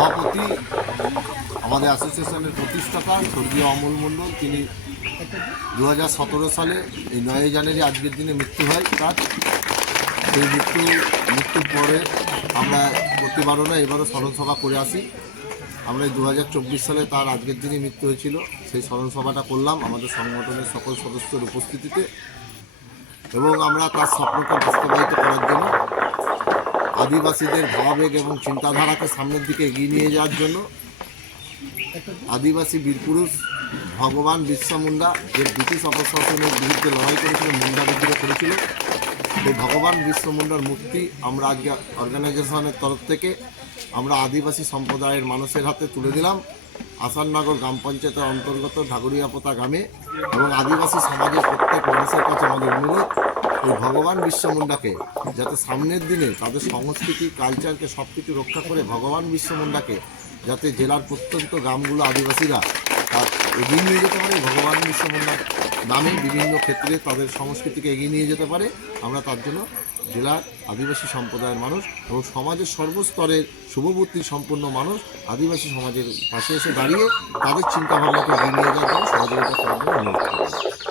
সভাপতি আমাদের অ্যাসোসিয়েশনের প্রতিষ্ঠাতা স্বর্গীয় অমল মণ্ডল, তিনি দু হাজার সতেরো সালে এই নয় জানুয়ারি আজকের দিনে মৃত্যু হয়। তার সেই মৃত্যু, মৃত্যুর পরে আমরা প্রতিবারও না, এবারও স্মরণসভা করে আসি। আমরা এই দু হাজার চব্বিশ সালে তার আজকের দিনে মৃত্যু হয়েছিল। সেই স্মরণ সভাটা করলাম আমাদের সংগঠনের সকল সদস্যের উপস্থিতিতে। এবং আমরা তার স্বপ্নকে বাস্তবায়িত করার জন্য আদিবাসীদের ভাবাবেগ এবং চিন্তাধারাকে সামনের দিকে এগিয়ে নিয়ে যাওয়ার জন্য আদিবাসী বীরপুরুষ ভগবান বিরসা মুন্ডা যে ব্রিটিশ অপশাসনের বিরুদ্ধে লড়াই করেছিল, মুন্ডা বিদ্রোহ করেছিল, সেই ভগবান বিরসা মুন্ডার মূর্তি আমরা আজকে অর্গানাইজেশনের তরফ থেকে আমরা আদিবাসী সম্প্রদায়ের মানুষের হাতে তুলে দিলাম। আসাননগর গ্রাম পঞ্চায়েতের অন্তর্গত ঢাকুরিয়াপোতা গ্রামে এবং আদিবাসী সমাজের প্রত্যেক মানুষের কাছে আমাদের অনুরোধ ওই ভগবান বিশ্ব মুন্ডাকে যাতে সামনের দিনে তাদের সংস্কৃতি কালচারকে সব কিছু রক্ষা করে ভগবান বিশ্ব মুন্ডাকে যাতে জেলার প্রত্যন্ত গ্রামগুলো আদিবাসীরা তার এগিয়ে নিয়ে যেতে পারে, ভগবান বিশ্ব মুন্ডার নামে বিভিন্ন ক্ষেত্রে তাদের সংস্কৃতিকে এগিয়ে নিয়ে যেতে পারে আমরা তার জন্য জেলার আদিবাসী সম্প্রদায়ের মানুষ এবং সমাজের সর্বস্তরের শুভবুদ্ধি সম্পন্ন মানুষ আদিবাসী সমাজের পাশে এসে দাঁড়িয়ে তাদের চিন্তাভাবনাকে এগিয়ে নিয়ে যাওয়ার জন্য সহযোগিতা করার জন্য অনুরোধ।